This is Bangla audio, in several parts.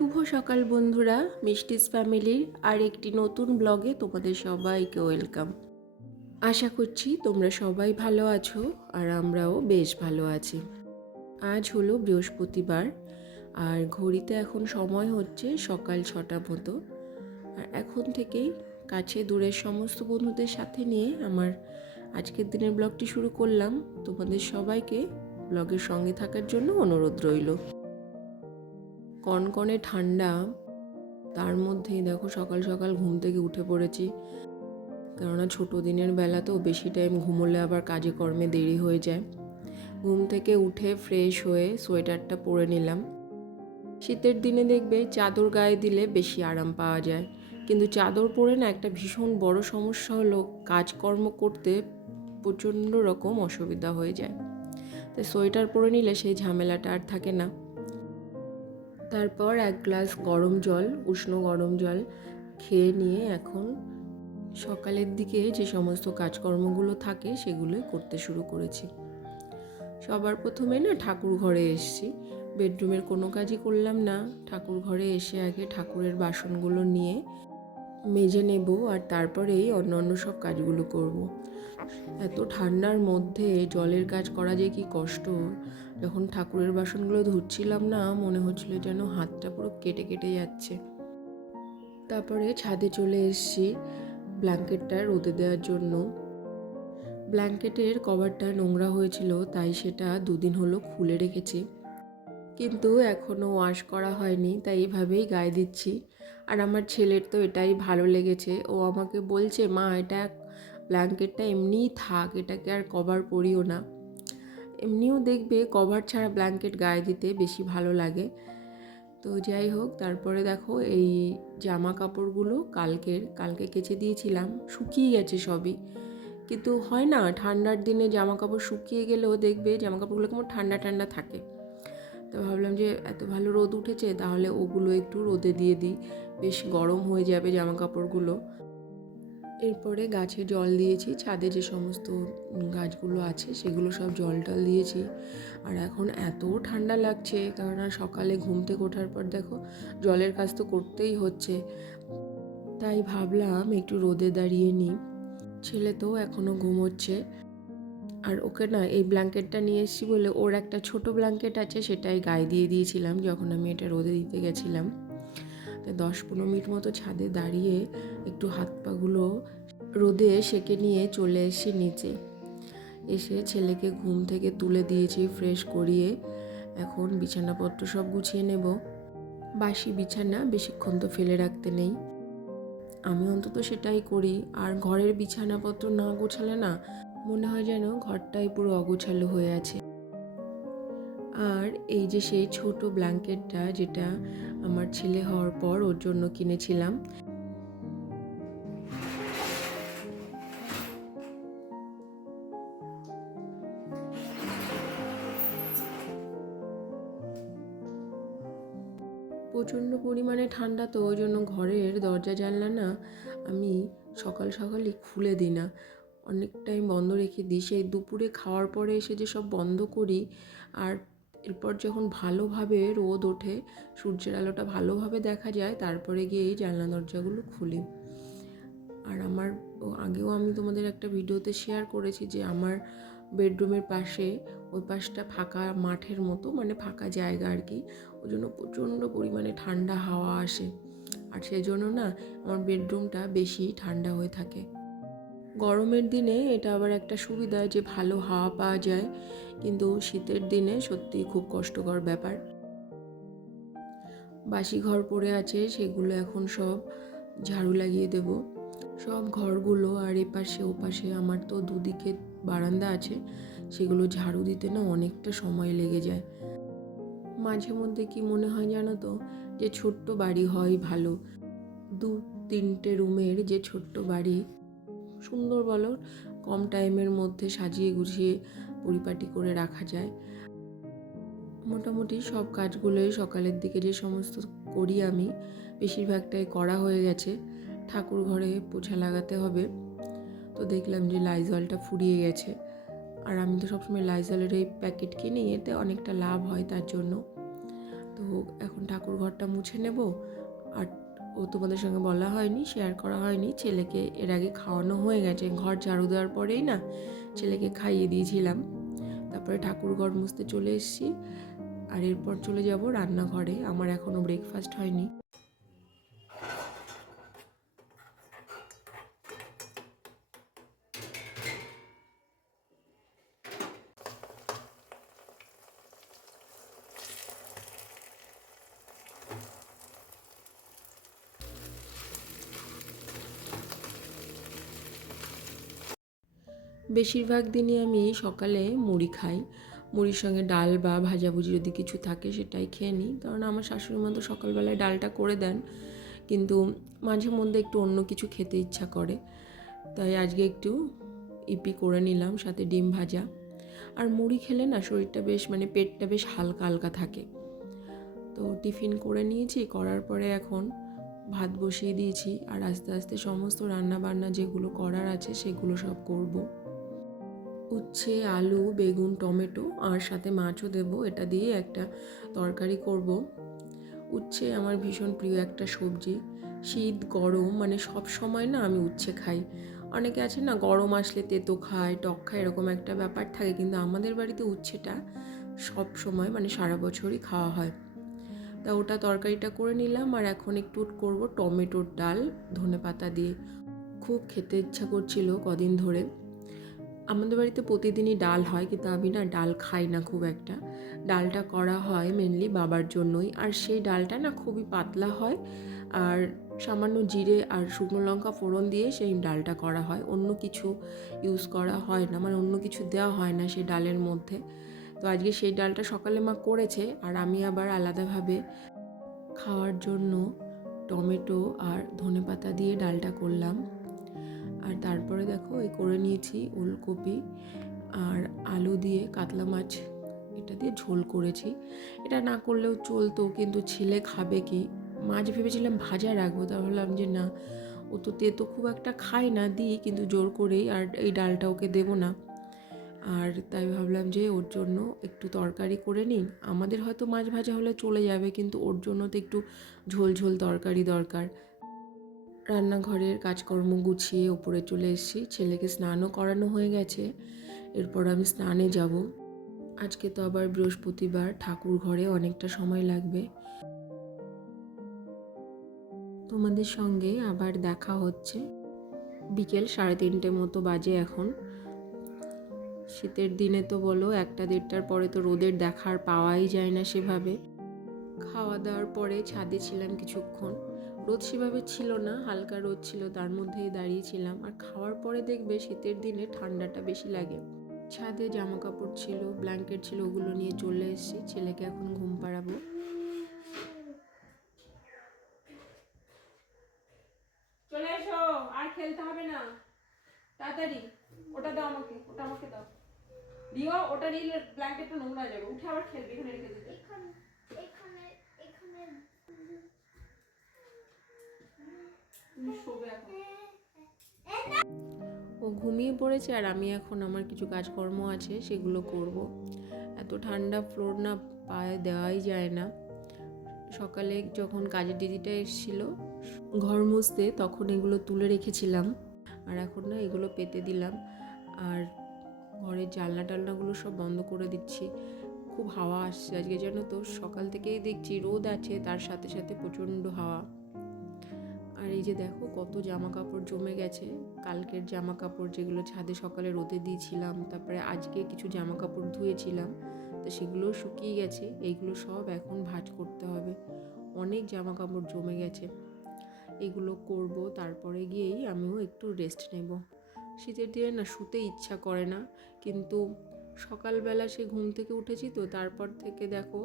শুভ সকাল বন্ধুরা, মিষ্টিস ফ্যামিলির আর একটি নতুন ব্লগে তোমাদের সবাইকে ওয়েলকাম। আশা করছি তোমরা সবাই ভালো আছো আর আমরাও বেশ ভালো আছি। আজ হলো বৃহস্পতিবার আর ঘড়িতে এখন সময় হচ্ছে সকাল 6টার মতো। আর এখন থেকেই কাছে দূরের সমস্ত বন্ধুদের সাথে নিয়ে আমার আজকের দিনের ব্লগটি শুরু করলাম। তোমাদের সবাইকে ব্লগের সঙ্গে থাকার জন্য অনুরোধ রইল। কনকনে ঠান্ডা, তার মধ্যেই দেখো সকাল সকাল ঘুম থেকে উঠে পড়েছি, কেননা ছোটো দিনের বেলাতেও বেশি টাইম ঘুমোলে আবার কাজে কর্মে দেরি হয়ে যায়। ঘুম থেকে উঠে ফ্রেশ হয়ে সোয়েটারটা পরে নিলাম। শীতের দিনে দেখবে চাদর গায়ে দিলে বেশি আরাম পাওয়া যায়, কিন্তু চাদর পরে না একটা ভীষণ বড় সমস্যা হলো কাজকর্ম করতে প্রচণ্ড রকম অসুবিধা হয়ে যায়। তাই সোয়েটার পরে নিলে সেই ঝামেলাটা আর থাকে না। তারপর এক গ্লাস গরম জল, উষ্ণ গরম জল খেয়ে নিয়ে এখন সকালের দিকে যে সমস্ত কাজকর্মগুলো থাকে সেগুলো করতে শুরু করেছি। সবার প্রথমে না ঠাকুর ঘরে এসেছি, বেডরুমের কোনো কাজই করলাম না। ঠাকুর ঘরে এসে আগে ঠাকুরের বাসনগুলো নিয়ে মেজে নেব আর তারপরেই অন্য সব কাজগুলো করব। এত ঠান্ডার মধ্যে জলের কাজ করা যে কি কষ্ট। যখন ঠাকুরের বাসনগুলো ধুচ্ছিলাম না, মনে হচ্ছিল যেন হাতটা পুরো কেটে কেটে যাচ্ছে। তারপরে ছাদে চলে এসেছি ব্ল্যাঙ্কেটটা রোদে দেওয়ার জন্য। ব্ল্যাঙ্কেটের কভারটা নোংরা হয়েছিল, তাই সেটা 2 দিন হলো খুলে রেখেছি, কিন্তু এখনও ওয়াশ করা হয়নি, তাই এভাবেই গায়ে দিচ্ছি। আর আমার ছেলের তো এটাই ভালো লেগেছে, ও আমাকে বলছে, মা এটা ব্ল্যাঙ্কেটটা এমনিই থাক, এটাকে আর কভার পরিও না। এমনিও দেখবে কভার ছাড়া ব্ল্যাঙ্কেট গায়ে দিতে বেশি ভালো লাগে। তো যাই হোক, তারপরে দেখো এই জামা কাপড়গুলো কালকে কেচে দিয়েছিলাম, শুকিয়ে গেছে সবই। কিন্তু হয় না, ঠান্ডার দিনে জামা কাপড় শুকিয়ে গেলেও দেখবে জামা কাপড়গুলো কেমন ঠান্ডা ঠান্ডা থাকে। তো ভাবলাম যে এত ভালো রোদ উঠেছে, তাহলে ওগুলো একটু রোদে দিয়ে দিই, বেশ গরম হয়ে যাবে জামা কাপড়গুলো। এরপরে গাছে জল দিয়েছি, ছাদে যে সমস্ত গাছগুলো আছে সেগুলো সব জল টল দিয়েছি। আর এখন এত ঠান্ডা লাগছে, কেননা সকালে ঘুম থেকে ওঠার পর দেখো জলের কাজ তো করতেই হচ্ছে, তাই ভাবলাম একটু রোদে দাঁড়িয়ে নিই। ছেলে তো এখনও ঘুমোচ্ছে, আর ওকে না এই ব্ল্যাঙ্কেটটা নিয়ে এসেছি বলে ওর একটা ছোট ব্ল্যাঙ্কেট আছে, সেটাই গায়ে দিয়ে দিয়েছিলাম যখন আমি এটা রোদে দিতে গেছিলাম। তাই 10-15 মিনিট মতো ছাদে দাঁড়িয়ে একটু হাত পাগুলো রোদে সেঁকে নিয়ে চলে এসে নিচে এসে ছেলেকে ঘুম থেকে তুলে দিয়েছি ফ্রেশ করিয়ে। এখন বিছানাপত্র সব গুছিয়ে নেব। বাসি বিছানা বেশিক্ষণ তো ফেলে রাখতে নেই, আমি অন্তত সেটাই করি। আর ঘরের বিছানাপত্র না গোছালে না মনে হয় যেন ঘরটাই পুরো অগোছালো হয়ে আছে। আর এই যে সেই ছোট ব্ল্যাঙ্কেটটা, যেটা আমার ছেলে হওয়ার পর ওর জন্য কিনেছিলাম, প্রচণ্ড পরিমাণে ঠান্ডা, তো ওই জন্য ঘরের দরজা জানলা না আমি সকাল সকালই খুলে দিই না, অনেক টাইম বন্ধ রেখে দিই। সেই দুপুরে খাওয়ার পরে এসে যে সব বন্ধ করি, আর এরপর যখন ভালোভাবে রোদ ওঠে, সূর্যের আলোটা ভালোভাবে দেখা যায়, তারপরে গিয়ে এই জানলা দরজাগুলো খুলি। আর আমার আগেও আমি তোমাদের একটা ভিডিওতে শেয়ার করেছি যে আমার বেডরুমের পাশে, ওই পাশটা ফাঁকা মাঠের মতো, মানে ফাঁকা জায়গা আর কি, ওই জন্য প্রচণ্ড পরিমাণে ঠান্ডা হাওয়া আসে, আর সেজন্য না আমার বেডরুমটা বেশি ঠান্ডা হয়ে থাকে। গরমের দিনে এটা আবার একটা সুবিধা যে ভালো হাওয়া পাওয়া যায়, কিন্তু শীতের দিনে সত্যিই খুব কষ্টকর ব্যাপার। বাসি ঘর পড়ে আছে, সেগুলো এখন সব ঝাড়ু লাগিয়ে দেব, সব ঘরগুলো। আর এপাশে ওপাশে আমার তো দুদিকে বারান্দা আছে, সেগুলো ঝাড়ু দিতে না অনেকটা সময় লেগে যায়। মাঝে মধ্যে কি মনে হয় জানো তো, যে ছোট্ট বাড়ি হয় ভালো, 2-3টে রুমের যে ছোট্ট বাড়ি, সুন্দর বলো, কম টাইমের মধ্যে সাজিয়ে গুছিয়ে পরিপাটি করে রাখা যায়। মোটামুটি সব কাজগুলোই সকালের দিকে যে সমস্ত করি আমি, বেশিরভাগটাই করা হয়ে গেছে। ঠাকুর ঘরে পোছা লাগাতে হবে, তো দেখলাম যে লাইজলটা ফুরিয়ে গেছে, আর আমি তো সবসময় লাইজলের এই প্যাকেট কিনি, এতে অনেকটা লাভ হয় তার জন্য। তো তো এখন ঠাকুর ঘরটা মুছে নেব। আর ও তোমাদের সঙ্গে বলা হয়নি, শেয়ার করা হয়নি, ছেলেকে এর আগে খাওয়ানো হয়ে গেছে। ঘর ঝাড়ু দেওয়ার পরেই না ছেলেকে খাইয়ে দিয়েছিলাম। তারপরে ঠাকুর ঘর মুছতে চলে এসেছি। আর এরপর চলে যাব রান্নাঘরে। আমার এখনও ব্রেকফাস্ট হয়নি। বেশিরভাগ দিনই আমি সকালে মুড়ি খাই। মুড়ির সঙ্গে ডাল বা ভাজাভুজি যদি কিছু থাকে সেটাই খেয়ে নিই, কারণ আমার শাশুড়ি মা তো সকালবেলায় ডালটা করে দেন, কিন্তু মাঝে মধ্যে একটু অন্য কিছু খেতে ইচ্ছা করে। তাই আজকে একটু ইপি করে নিলাম, সাথে ডিম ভাজা। আর মুড়ি খেলে না শরীরটা বেশ পেটটা বেশ হালকা হালকা থাকে। তো টিফিন করে নিয়েছি, করার পরে এখন ভাত বসিয়ে দিয়েছি। আর আস্তে আস্তে সমস্ত রান্না বান্না যেগুলো করার আছে সেগুলো সব করব। উচ্ছে, আলু, বেগুন, টমেটো আর সাথে মাছও দেবো, এটা দিয়ে একটা তরকারি করব। উচ্ছে আমার ভীষণ প্রিয় একটা সবজি। শীত গরম সব সময় না আমি উচ্ছে খাই। অনেকে আছে না গরম আসলে তেতো খায়, টক খায়, এরকম একটা ব্যাপার থাকে, কিন্তু আমাদের বাড়িতে উচ্ছেটা সব সময় সারা বছরই খাওয়া হয়। তা ওটা তরকারিটা করে নিলাম। আর এখন একটু করব টমেটোর ডাল ধনেপাতা দিয়ে। খুব খেতে ইচ্ছা করছিল কদিন ধরে। আমাদের বাড়িতে প্রতিদিনই ডাল হয়, কিন্তু আমি না ডাল খাই না খুব একটা। ডালটা করা হয় মেনলি বাবার জন্যই। আর সেই ডালটা না খুবই পাতলা হয়, আর সামান্য জিরে আর শুকনো লঙ্কা ফোড়ন দিয়ে সেই ডালটা করা হয়। অন্য কিছু ইউজ করা হয় না, অন্য কিছু দেওয়া হয় না সেই ডালের মধ্যে। তো আজকে সেই ডালটা সকালে মা করেছে, আর আমি আবার আলাদাভাবে খাওয়ার জন্য টমেটো আর ধনেপাতা দিয়ে ডালটা করলাম। আর তারপরে দেখো এই করে নিয়েছি ওলকপি আর আলু দিয়ে কাতলা মাছ, এটা দিয়ে ঝোল করেছি। এটা না করলেও চলতো, কিন্তু ছেলে খাবে কি। মাছ ভেবেছিলাম ভাজা রাখবো, তা ভাবলাম যে না, ও তো তেতো খুব একটা খায় না, দিই কিন্তু জোর করেই, আর এই ডালটা ওকে দেবো না। আর তাই ভাবলাম যে ওর জন্য একটু তরকারি করে নিই। আমাদের হয়তো মাছ ভাজা হলে চলে যাবে, কিন্তু ওর জন্য তো একটু ঝোল ঝোল তরকারি দরকার। রান্নাঘরের কাজকর্ম গুছিয়ে ওপরে চলে এসেছি। ছেলেকে স্নানও করানো হয়ে গেছে, এরপর আমি স্নানে যাব। আজকে তো আবার বৃহস্পতিবার, ঠাকুর ঘরে অনেকটা সময় লাগবে। তোমাদের সঙ্গে আবার দেখা হচ্ছে। বিকেল 3:30 মতো বাজে এখন। শীতের দিনে তো বলো 1টা-1:30টার পরে তো রোদের দেখার পাওয়াই যায় না সেভাবে। খাওয়া দাওয়ার পরে ছাদে ছিলাম কিছুক্ষণ। রোদ সেভাবে ছিল না, হালকা রোদ ছিল, তার মধ্যেই দাঁড়িয়েছিলাম। আর খাওয়ার পরে দেখবে শীতের দিনে ঠান্ডাটা বেশি লাগে। ছাদে জামা কাপড় ছিল, ব্ল্যাঙ্কেট ছিল, ওগুলো নিয়ে চলে এসেছি। ছেলেকে এখন ঘুম পাড়াবো। চলে এসো, আর খেলতে হবে না, তাড়াতাড়ি। ওটা দাও আমাকে, ওটা আমাকে দাও। দিও, ওটা নিলে ব্ল্যাঙ্কেটটা নোংরা যাবে। উঠে আবার খেলবে, এখানে রেখে দিতে। এখানে এখানে তুমি শোবে এখন। ও ঘুমিয়ে পড়েছে, আর আমি এখন আমার কিছু কাজকর্ম আছে সেগুলো করব। এত ঠান্ডা, ফ্লোর না পায়ে দেওয়াই যায় না। সকালে যখন কাজের দিদিটা এসেছিল ঘর মুছতে, তখন এগুলো তুলে রেখেছিলাম, আর এখন না এগুলো পেতে দিলাম। আর ঘরের জানলা টালনাগুলো সব বন্ধ করে দিচ্ছি। খুব হাওয়া আসছে আজকে, জানো তো, সকাল থেকেই দেখছি রোদ আছে, তার সাথে সাথে প্রচণ্ড হাওয়া। আর এই যে দেখো কত জামা কাপড় জমে গেছে, কালকের জামা কাপড় যেগুলো ছাদে সকালে রোদে দিয়েছিলাম, তারপরে আজকে কিছু জামা কাপড় ধুয়েছিলাম, তো সেগুলোও শুকিয়ে গেছে। এইগুলো সব এখন ভাঁজ করতে হবে। অনেক জামা কাপড় জমে গেছে, এগুলো করব, তারপরে গিয়েই আমিও একটু রেস্ট নেব। শীতের দিনে না শুতে ইচ্ছা করে না, কিন্তু সকালবেলা সে ঘুম থেকে উঠেছি তো, তারপর থেকে দেখো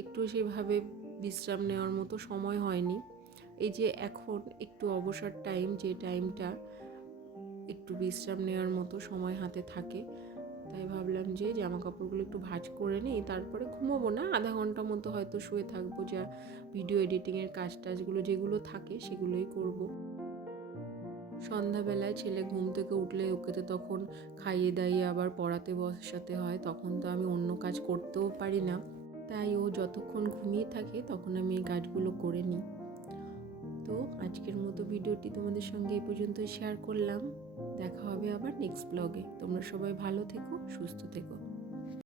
একটু সেভাবে বিশ্রাম নেওয়ার মতো সময় হয়নি। এই যে এখন একটু অবসর টাইম, যে টাইমটা একটু বিশ্রাম নেওয়ার মতো সময় হাতে থাকে, তাই ভাবলাম যে জামা কাপড়গুলো একটু ভাঁজ করে নিই, তারপরে ঘুমোবো না, আধা ঘন্টার মতো হয়তো শুয়ে থাকবো। যা ভিডিও এডিটিংয়ের কাজ টাজগুলো যেগুলো থাকে সেগুলোই করব। সন্ধ্যাবেলায় ছেলে ঘুম থেকে উঠলে ওকে তো তখন খাইয়ে দাইয়ে আবার পড়াতে বসাতে হয়, তখন তো আমি অন্য কাজ করতেও পারি না। তাই ও যতক্ষণ ঘুমিয়ে থাকে তখন আমি এই কাজগুলো করে নিই। তো আজকের মতো ভিডিওটি তোমাদের সঙ্গে এই পর্যন্ত শেয়ার করলাম। দেখা হবে আবার নেক্সট ব্লগে। তোমরা সবাই ভালো থেকো, সুস্থ থেকো।